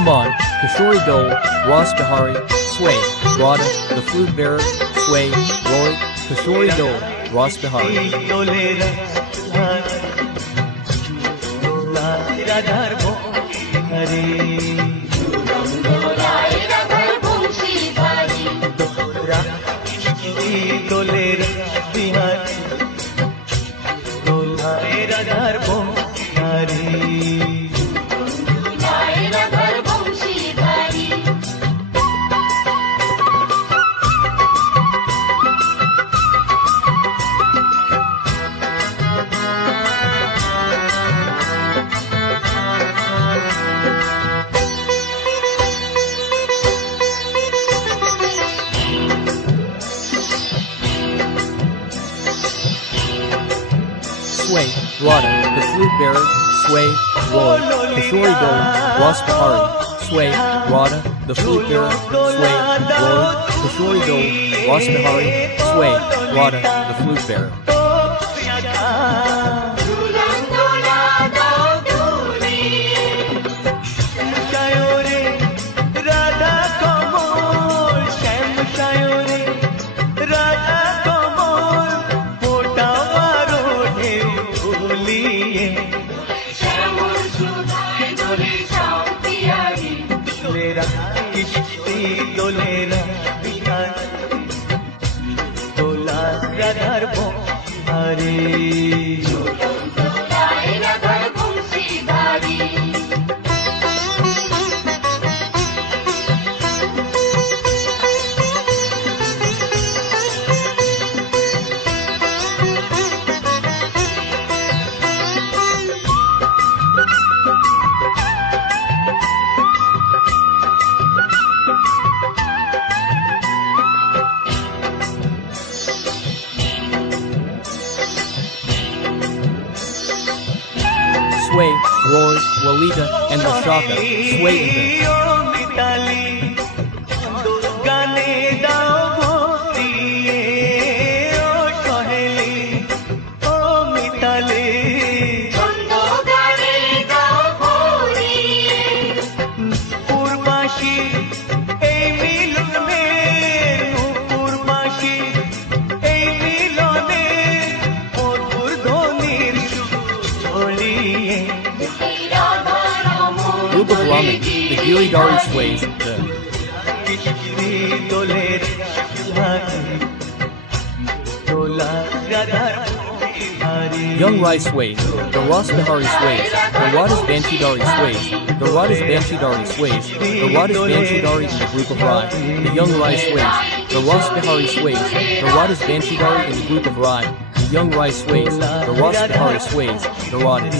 Come On, Kishori Dole, Ross Behari, Sway, Radha, The Flute Bearer, Sway, Roy, Kishori Dole, Ross Behari. Sway, Radha, The Flute Bearer, Sway, Roy, Kishori Dole, Ross Behari, Sway, Radha, The Flute Bearer, Sway, Roy, Kishori Dole, Ross Behari, Sway, Radha, The Flute Bearer. Sway, Roy, Walida, and Vishaka, Sway in Group of Ramen, the Giridhari Sways, the Young Rai Sways, the Ross Behari Sways, the Radha's Banshidari Sways, the Radha's Banshidari Sways, the Radha's Banshidari in the group of Rai, the Young Rai Sways, the Ross Behari Sways, the Radha's Banshidari in the group of Rai, the Young Rai Sways, the Ross Behari Sways, the Radhas.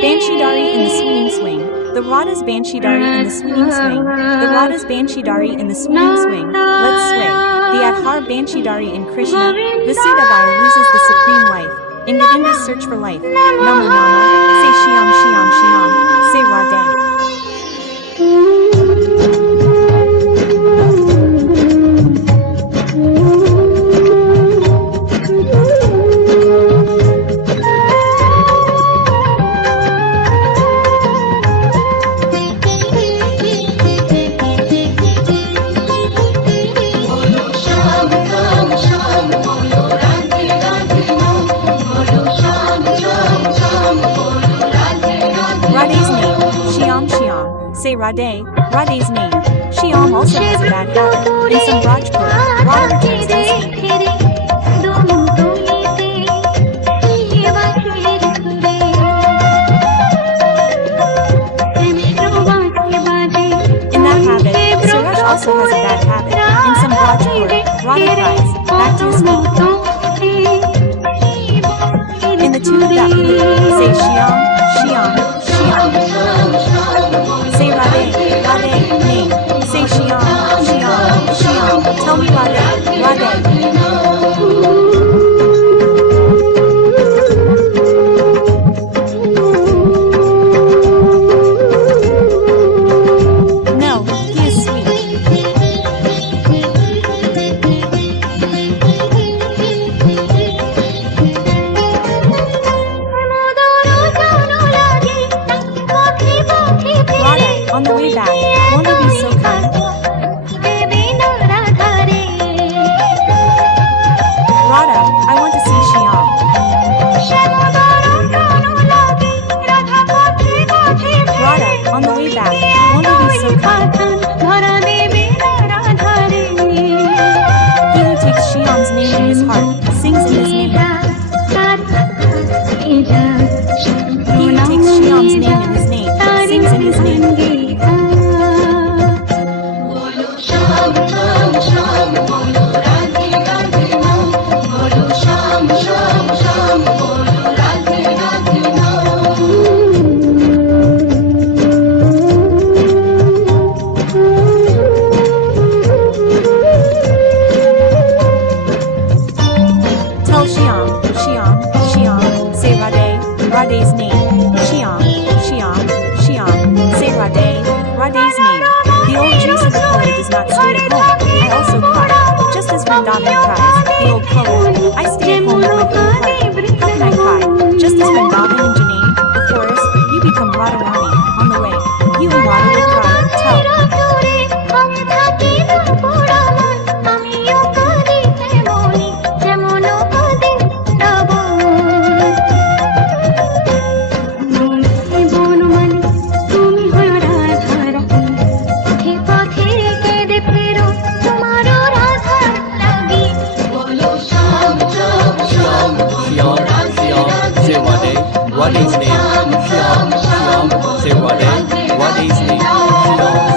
Banshidari in the swinging swing. The Radha's Banshidari in the swinging swing. The Radha's Banshidari in the swinging swing. Let's sway. The Adhar Banshidari in Krishna. Vasudevar loses the supreme life. In Govinda's search for life. Nama Nama. Say Shyam Shyam Shyam. Say Radhe. Radhe's name, Shyam Shyam. Say Radhe. Radhe's name, Shyam also has a bad habit. In some Rajpur, Radha returns to his feet. In that habit, Suraj also has a bad habit. In some Rajpur, Radha cries, back to his feet. In the tune of that flute. Say Xiang, Xiang, Xiang. Say Radhe, Radhe, name. Say Xiang, Xiang, Xiang. Tell me Radhe, Radhe. No, he is sweet. Radha, on the way back, won't you be so kind? Radha, I want to see Xiang. Radha, on the way back, won't you be so kind? He who takes Xiang's name in his heart, sings in his name. He who takes Xiang's name in his name, sings in his name. Tell Xiang, Xiang, Xiang, say Radhe, Radhe's name. Xiang, Xiang, Xiang, say Radhe, Radhe's name. The old juice of the color does not stay at home. I also cry, just as Vrindavan cries. The old color, I stay at home with my full heart. How can I cry? Just as Vrindavan and Janine, the forest, you become Radharani, on the way. You and Radha will cry, tell. Radhe's name, Xiang, Xiang, say Radhe, Radhe's name, Xiang.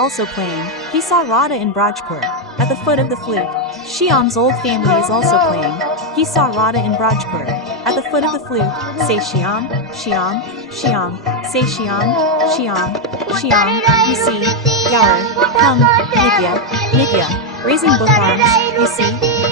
also playing. He saw Radha in Brajpur, at the foot of the flute. Shyam's old family is also playing. He saw Radha in Brajpur, at the foot of the flute. Say Shyam, Shyam, Shyam. Say Shyam, Shyam, Shyam. You see, Gaur, hum, Nitya, Nitya. Raising both arms, you see,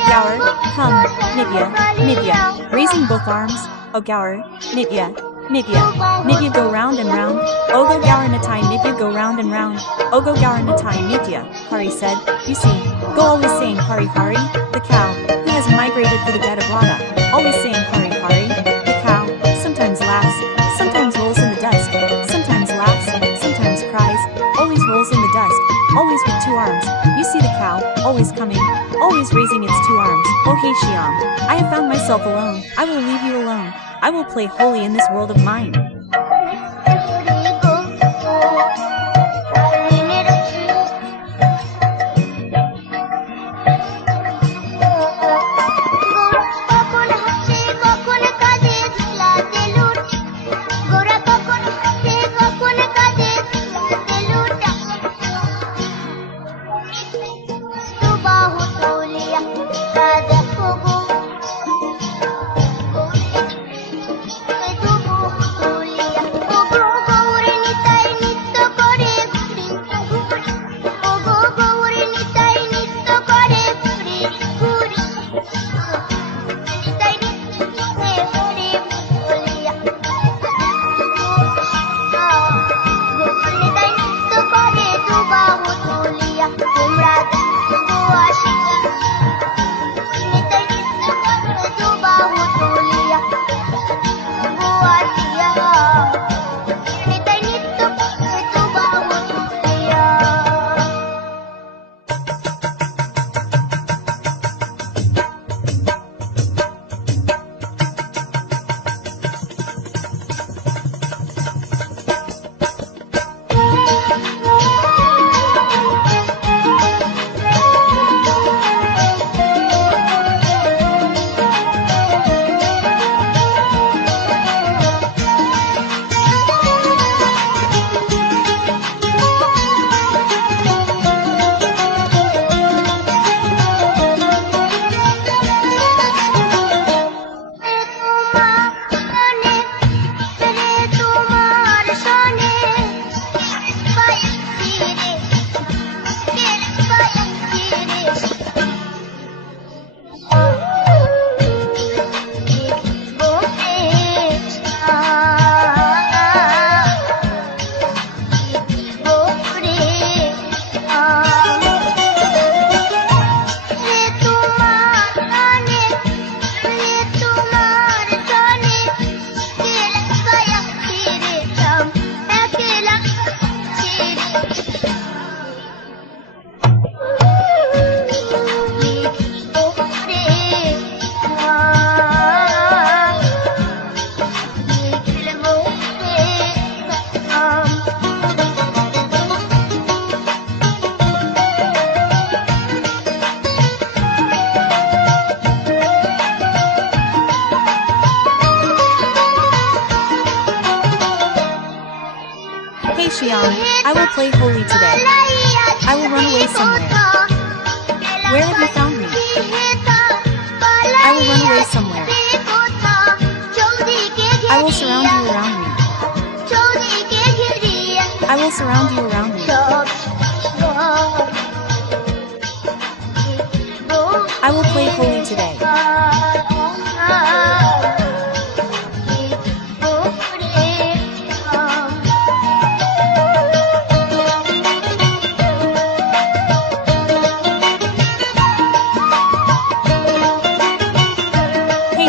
Gaur, hum, Nitya, Nitya. Raising both arms, oh Gaur, Nitya, Nitya. Nitya go round and round. Oh go Gaur Nitai Nitya go round and round. Oh go Gaur Nitai Nitya, Hari said. You see, go always saying Hari Hari, the cow, who has migrated for the dead of Radha. Always saying Hari Hari, the cow, sometimes laughs, sometimes rolls in the dust, sometimes laughs, sometimes cries, always rolls in the dust, always with two arms. You see the cow, always coming, always raising its two arms. Oh hey Shyam, I have found myself alone. I will leave you alone. I will play holy in this world of mine. Hey Shyam, I will play holy today. I will run away somewhere. Where have you found me? I will run away somewhere. I will surround you around me. I will surround you around me. I will play holy today.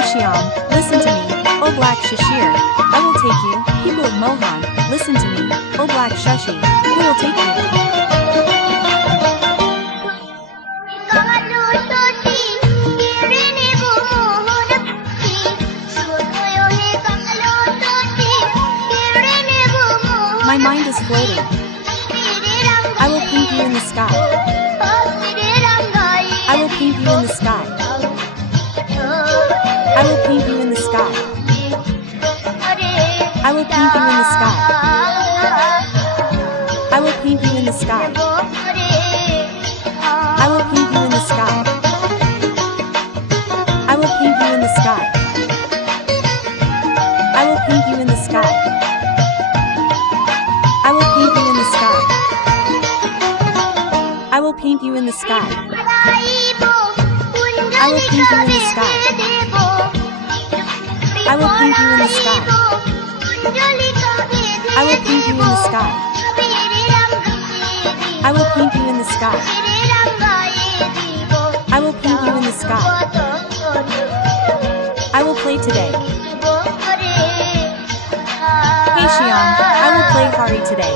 Shyam, listen to me, oh Black Shashir, I will take you, people of Mohan, listen to me, oh Black Shashi, who will take you? My mind is floating. I will paint you in the sky. I will paint you in the sky. I will paint you in the sky. I will paint you in the sky. I will paint you in the sky. paint you in the sky. I will paint you in the sky. I will paint you in the sky. I will paint you in the sky. I will play today. Hey Xiang, I will play Hari today.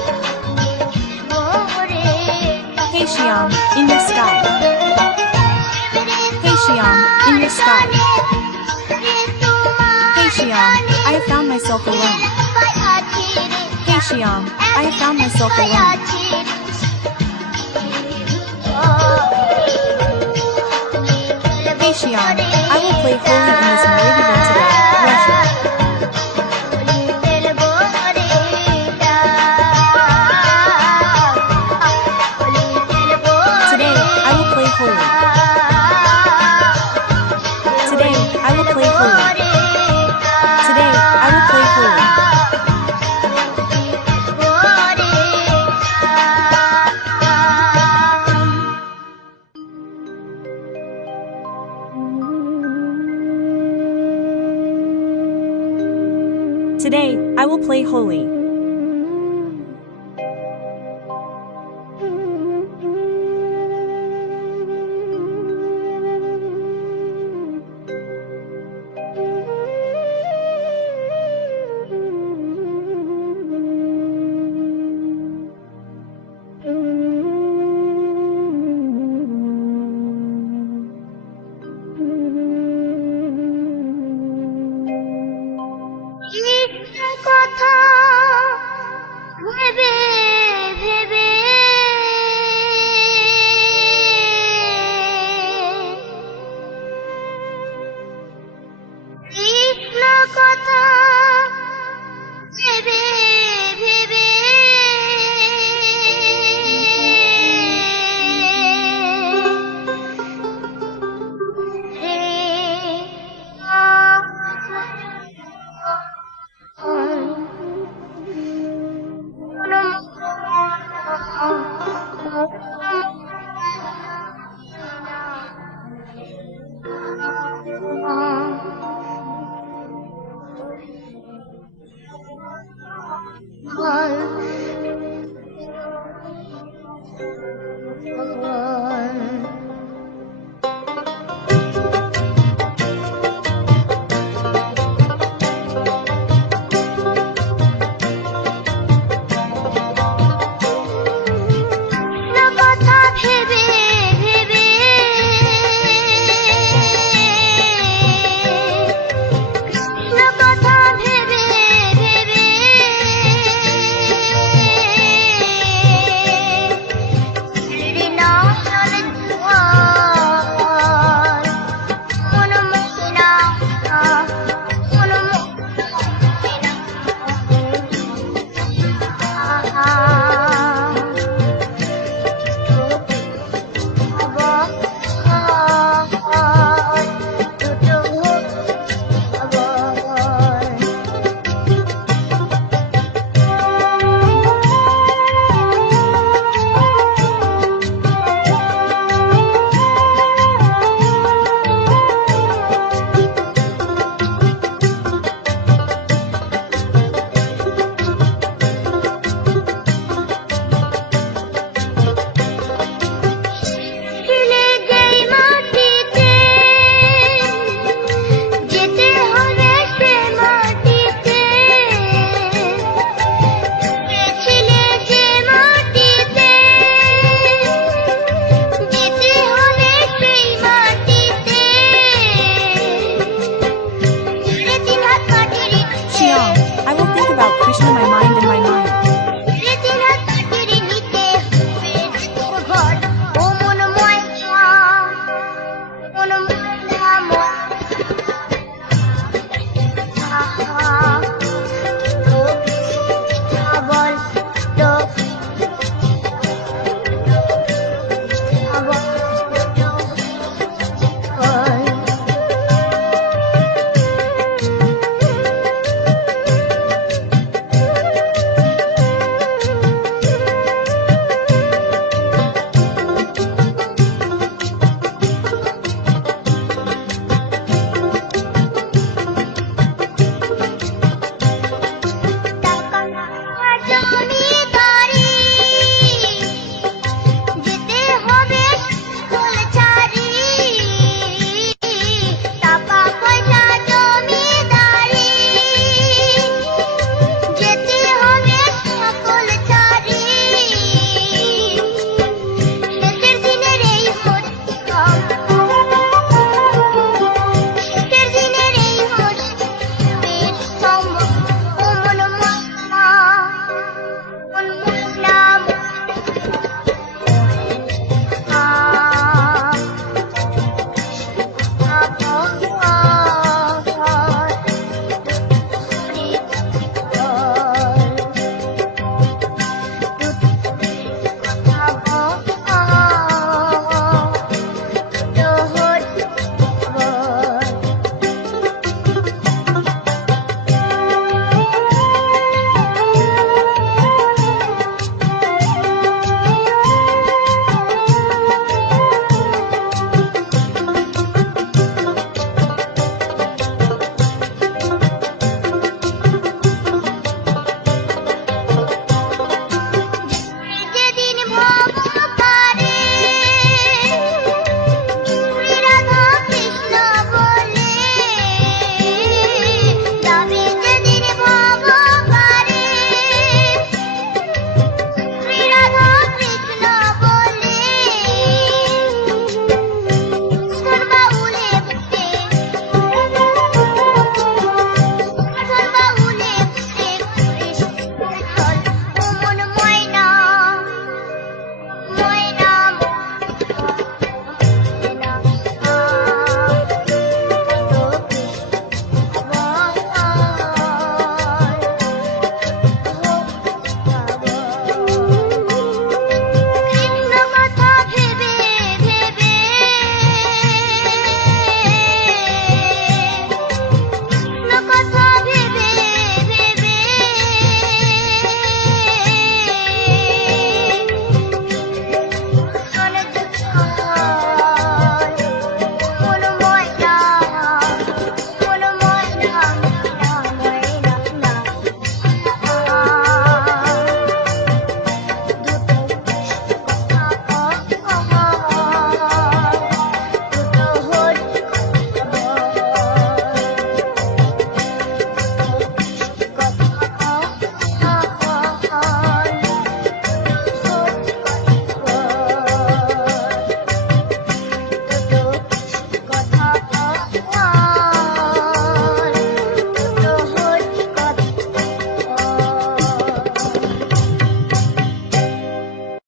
Hey Xiang, in your sky. Hey Xiang, in your sky. Hey Xiang, I have found myself alone. Hey Xiang, I have found myself alone. Hey Xiang, I will play Holi in this Moravia today, Russia. Today, I will play Holi. Today, I will play Holi. Today, I will play Holi. Today, I will play Holi.